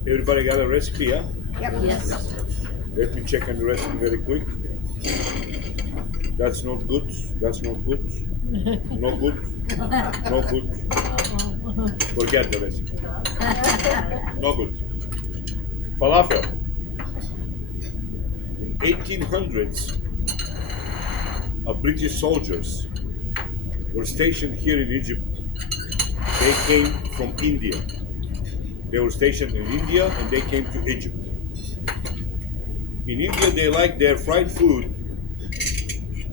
Everybody got a recipe, yeah? Yep. Yes. Let me check on the recipe very quick. That's not good. That's not good. No good. No good. Forget the recipe. No good. Falafel. In 1800s, British soldiers were stationed here in Egypt. They came from India. They were stationed in India and they came to Egypt. In India, they like their fried food,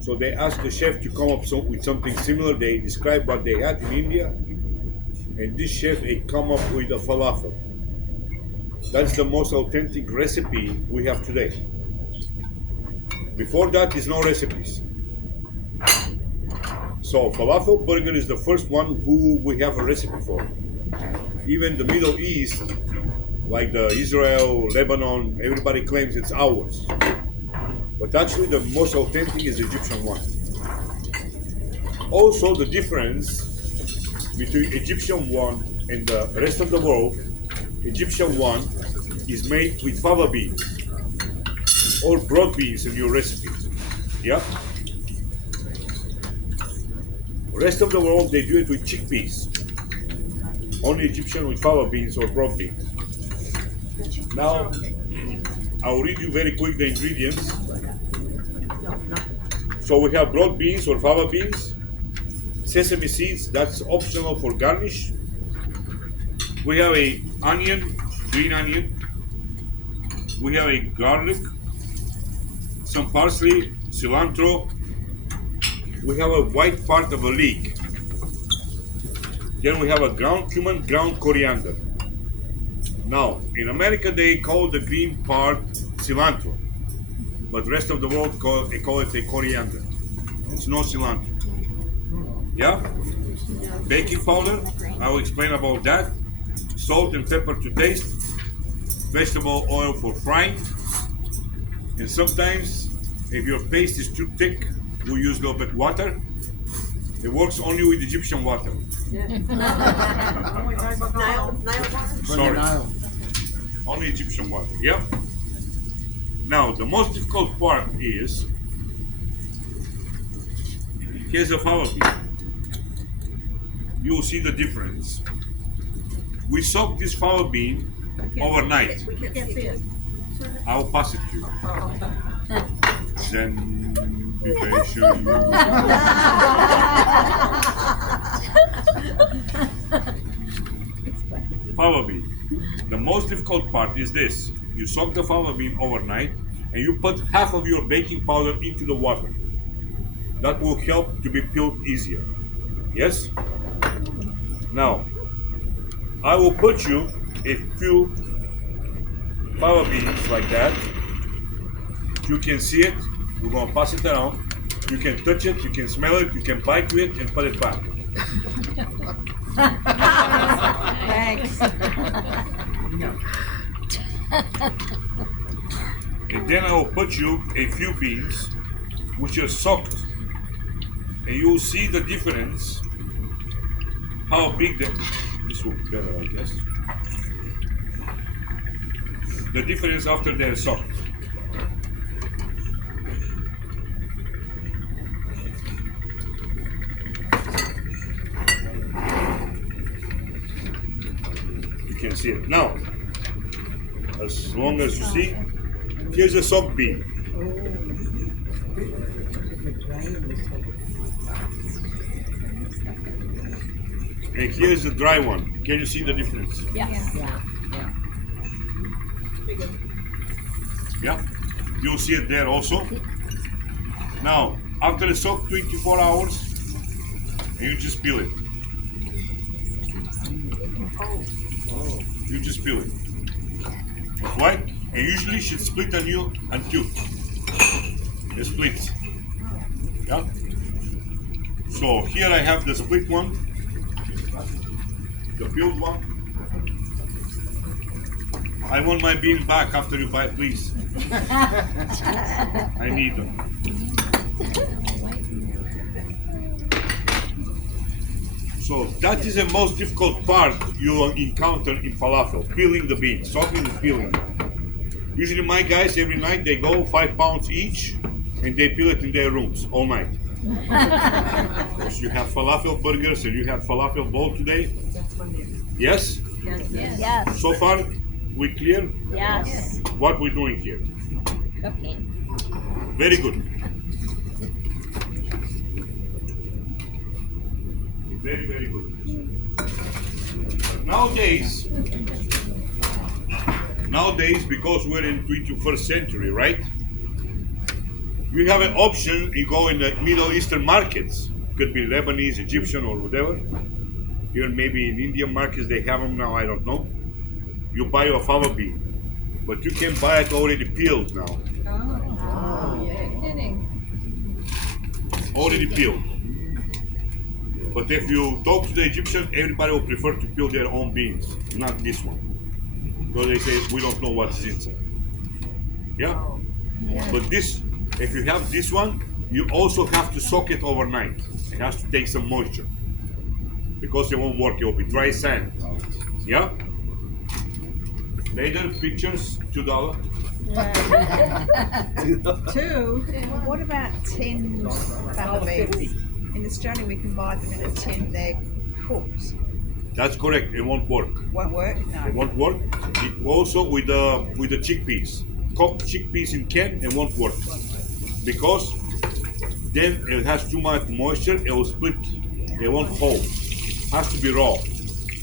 so they asked the chef to come up with something similar. They described what they had in India, and this chef had come up with a falafel. That's the most authentic recipe we have today. Before that, there's no recipes. So falafel burger is the first one who we have a recipe for. Even the Middle East, like the Israel, Lebanon, everybody claims it's ours. But actually the most authentic is the Egyptian one. Also the difference between Egyptian one and the rest of the world, Egyptian one is made with fava beans or broad beans in your recipe. Yeah? Rest of the world they do it with chickpeas. Only Egyptian with fava beans or broad beans. Now, I'll read you very quick the ingredients. So we have broad beans or fava beans, sesame seeds, that's optional for garnish. We have a onion, green onion. We have a garlic, some parsley, cilantro. We have a white part of a leek. Then we have a ground cumin, ground coriander. Now, in America, they call the green part cilantro, but the rest of the world they call it a coriander. It's no cilantro. Yeah? Baking powder, I will explain about that. Salt and pepper to taste. Vegetable oil for frying. And sometimes, if your paste is too thick, we use a little bit water. It works only with Egyptian water. Nile water? Sorry. Only Egyptian water. Yep. Now, the most difficult part is, here's a fava bean. You will see the difference. We soak this fava bean overnight. We can't see it. I will pass it to you. Then be patient. Fava bean. The most difficult part is this. You soak the fava bean overnight and you put half of your baking powder into the water. That will help to be peeled easier. Yes? Now, I will put you a few fava beans like that. You can see it. We're going to pass it around. You can touch it, you can smell it, you can bite to it and put it back. Thanks. And then I will put you a few beans which are soaked. And you will see the difference. How big this will be better, I guess. The difference after they're soaked. You can see it. Now, as long as you see, here's a soaked bean. And here's the dry one. Can you see the difference? Yes. Yeah? You'll see it there also. Now, after the soak 24 hours, you just peel it. You just peel it. Right? And usually should split on you and two. It splits. Yeah? So here I have the split one. The peeled one. I want my bean back after you buy it, please. I need them. So that is the most difficult part you will encounter in falafel, peeling the beans, soaking and peeling. Usually my guys every night they go 5 pounds each and they peel it in their rooms all night. So you have falafel burgers and you have falafel bowl today. Yes? Yes. So far we clear Yes. what we're doing here. Okay. Very good. Very, very good. Nowadays, because we're in 21st century, right? We have an option. You go in the Middle Eastern markets. Could be Lebanese, Egyptian, or whatever. Even maybe in Indian markets they have them now. I don't know. You buy a fava bean, but you can buy it already peeled now. Already peeled. But if you talk to the Egyptian, everybody will prefer to peel their own beans, not this one. Because they say we don't know what's inside. Yeah? But this, if you have this one, you also have to soak it overnight. It has to take some moisture. Because it won't work, it will be dry sand. Yeah? Later, pictures, $2. Two. What about 10 fava beans? In Australia, we can buy them in a tin. They're cooked. That's correct, it won't work. Won't work? No. It won't work. It also with the chickpeas. Cooked chickpeas in can, it won't work. Because then it has too much moisture, it will split. It won't hold. It has to be raw.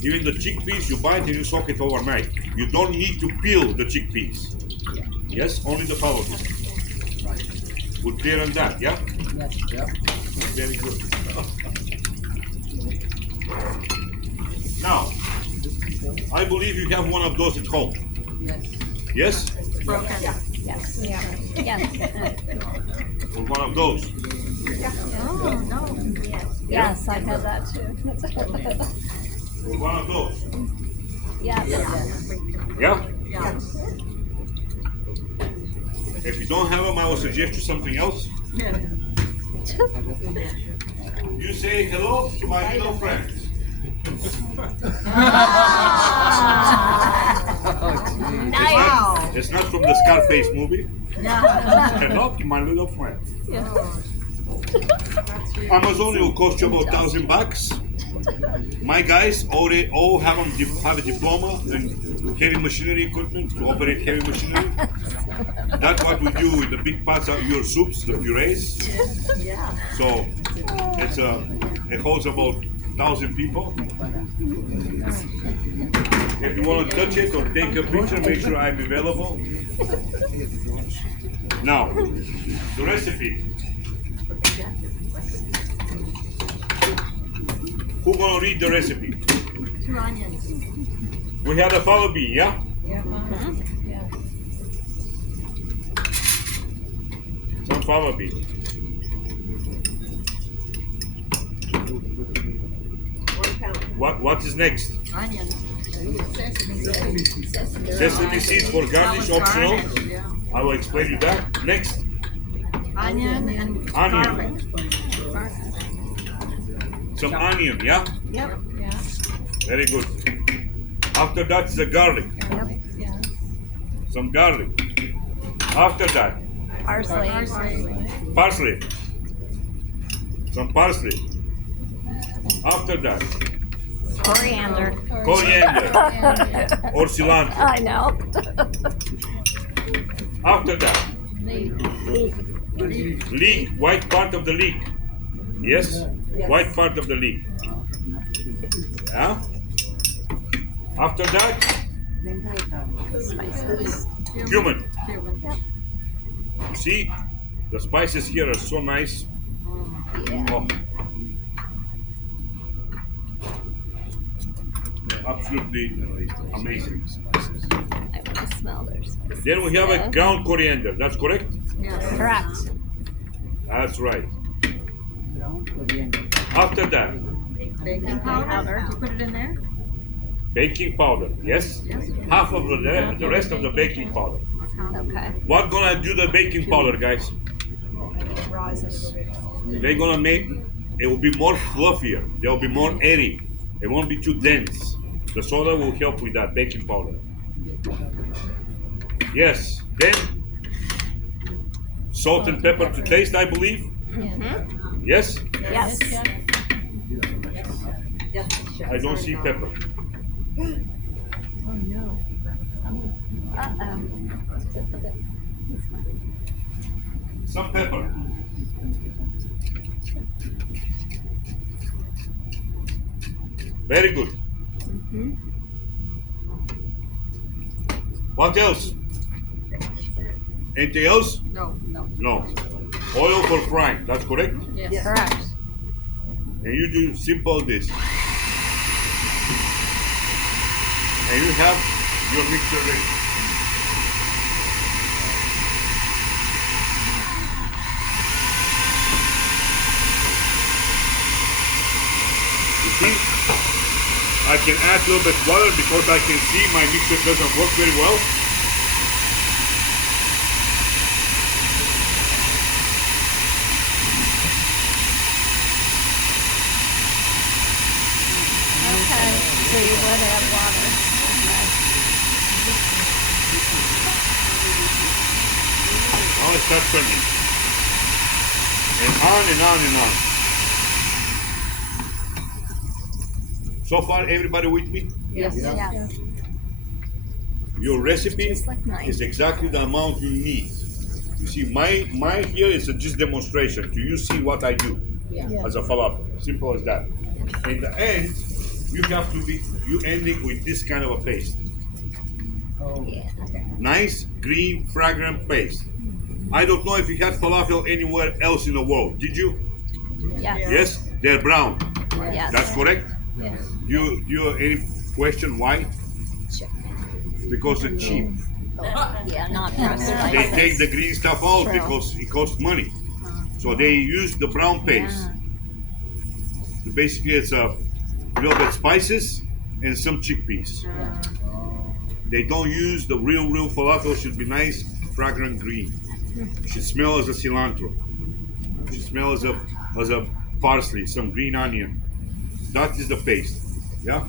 Even the chickpeas, you buy it and you soak it overnight. You don't need to peel the chickpeas. Yes, only the fava beans. We're clear on that, yeah? Very good. Now, I believe you have one of those at home. Yes? Broken. Yes. Yeah. Yes. Or one of those. Oh, no. Yes, I've had that too. Or one of those. Yes. Yeah? Yeah. If you don't have them, I will suggest you something else. You say hello to my little friends. Nice. It's not from the Scarface movie. Hello to my little friends. Amazon will cost you about $1,000. My guys already all have a diploma in heavy machinery equipment to operate heavy machinery. That's what we do with the big pots of your soups, the purees. Yeah. So it holds about 1,000 people. If you want to touch it or take a picture, make sure I'm available. Now, the recipe. Who gonna read the recipe? 2 onions. We had a fava bean, yeah? Some fava bean. 1 pound. What is next? Onions. Sesame seeds for garnish optional. Yeah. I will explain you that. Next, Onion and Onion. garlic. some onion, yeah? Yep. Very good. After that is the garlic. Some garlic. After that, Parsley. parsley. Some parsley. After that, Coriander. coriander or cilantro. I know. After that, leek, white part of the leek. Yes? White part of the leek. Yeah? After that, Spices. cumin. See, the spices here are so nice. Oh. Absolutely amazing. I want to smell their spices. Then we have a ground coriander. That's correct? Correct. That's right. After that, Baking powder. Did you put it in there? baking powder. Yes? Half of the rest of the baking powder. Okay. What gonna do the baking powder, guys? Rise a little bit. They're gonna make it will be more fluffier. They will be more airy. It won't be too dense. The soda will help with that baking powder. Yes. Then salt and pepper to taste, I believe. Mm-hmm. Yes. Yes. I don't see pepper. Oh no. Uh-oh. Some pepper. Very good. What else? Anything else? No. No. Oil for frying, that's correct? Yes. Correct. And you do simple this. And you have your mixture ready. You see, I can add a little bit water because I can see my mixture doesn't work very well. Okay. So you would add water. Now it starts turning. And on and on and on. So far, everybody with me? Yes. Yes. Your recipe Just like mine. is exactly the amount you need. You see, my here is a just demonstration to you see what I do as a falafel. Simple as that. In the end, you have to be you ending with this kind of a paste. Yeah. Nice, green, fragrant paste. I don't know if you had falafel anywhere else in the world. Did you? Yes. Yes? They're brown. Yes. That's correct? Yes. You any question why? Because it's cheap. Yeah, not processed like They take this. the green stuff out True. because it costs money. So they use the brown paste. Yeah. Basically, it's a little bit spices and some chickpeas. They don't use the real falafel. Should be nice, fragrant green. Should smell as a cilantro. Should smell as a parsley, some green onion. That is the paste. Yeah.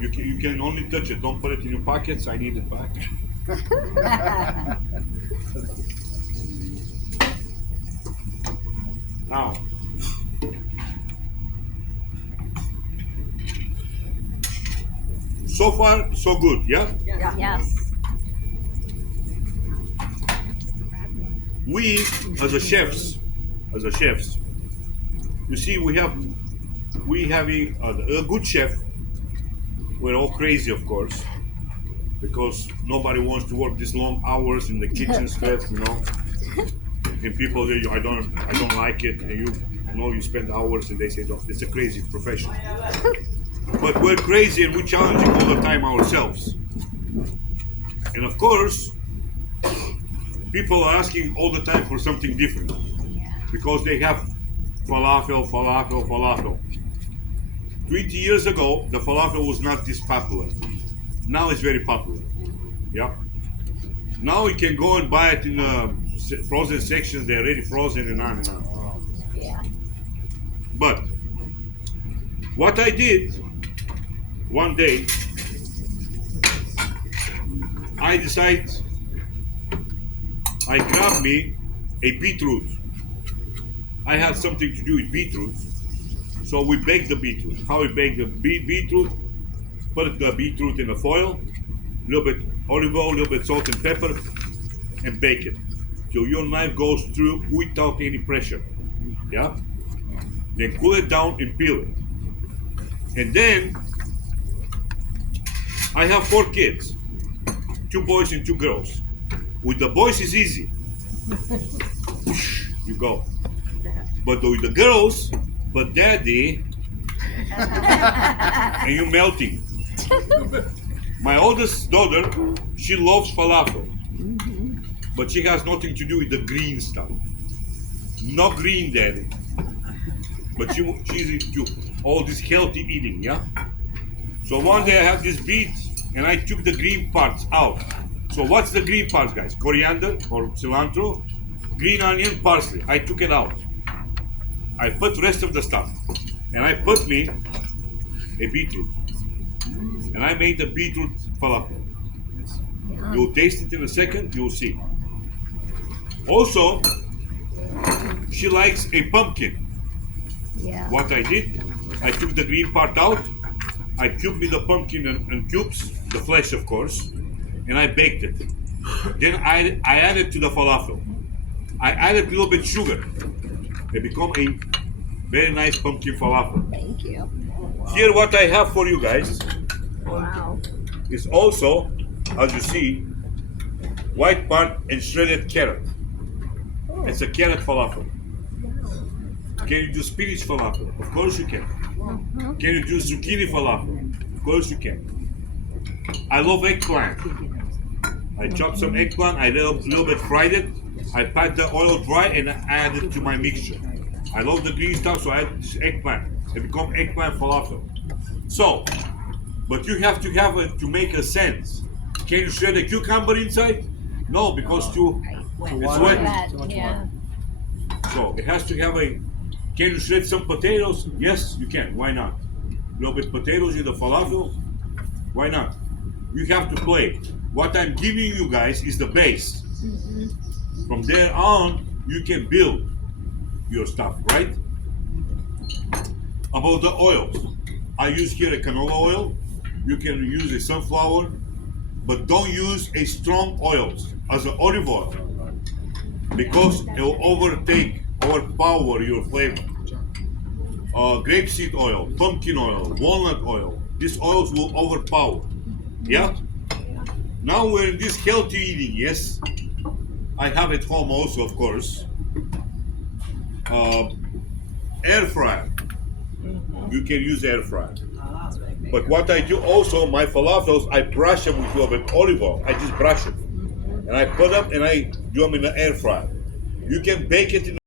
You can only touch it. Don't put it in your pockets. I need it back. Now, so far so good. Yeah. Yes. We as a chefs, you see, we have a good chef. We're all crazy, of course, because nobody wants to work this long hours in the kitchen stuff, you know. And people say, I don't like it, and you spend hours, and they say, no, it's a crazy profession. But we're crazy, and we're challenging all the time ourselves. And of course, people are asking all the time for something different because they have falafel. 20 years ago, the falafel was not this popular. Now it's very popular. Yeah. Now you can go and buy it in frozen sections. They're already frozen and on and on. Yeah. But what I did one day, I decided I grabbed me a beetroot. I had something to do with beetroot. So we baked the beetroot. How we bake the beetroot? Put the beetroot in the foil, a little bit olive oil, a little bit salt and pepper, and bake it till your knife goes through without any pressure. Yeah? Then cool it down and peel it. And then I have 4 kids, 2 boys and 2 girls. With the boys it's easy. You go. But with the girls, but daddy, and you melting. My oldest daughter, she loves falafel, but she has nothing to do with the green stuff. Not green, daddy. But she's into all this healthy eating, yeah? So one day I have this beet, and I took the green parts out. So what's the green parts, guys? Coriander or cilantro, green onion, parsley. I took it out. I put rest of the stuff, and I put me a beetroot, and I made the beetroot falafel. You'll taste it in a second. You'll see. Also, she likes a pumpkin. Yeah. What I did, I took the green part out. I cubed me the pumpkin in cubes, the flesh, of course, and I baked it. Then I added to the falafel. I added a little bit sugar. They become a very nice pumpkin falafel. Thank you. Here, what I have for you guys Wow. is also, as you see, white part and shredded carrot. It's a carrot falafel. Can you do spinach falafel? Of course you can. Can you do zucchini falafel? Of course you can. I love eggplant. I chopped some eggplant, I little bit fried it, I pat the oil dry and add it to my mixture. I love the green stuff, so I add this eggplant. It becomes eggplant falafel. So, but you have to have it to make a sense. Can you shred a cucumber inside? No, because it's wet. That, yeah. So it has to have a. Can you shred some potatoes? Yes, you can. Why not? A little bit potatoes in the falafel. Why not? You have to play. What I'm giving you guys is the base. From there on, you can build your stuff, right? About the oils, I use here a canola oil. You can use a sunflower, but don't use a strong oils as an olive oil because it will overpower your flavor. Grapeseed oil, pumpkin oil, walnut oil. These oils will overpower. Yeah. Now we're in this healthy eating. Yes, I have at home also, of course. Air fryer. You can use air fryer. But what I do also, my falafels, I brush them with a little bit olive oil. I just brush them. And I put them and I do them in the air fryer. You can bake it in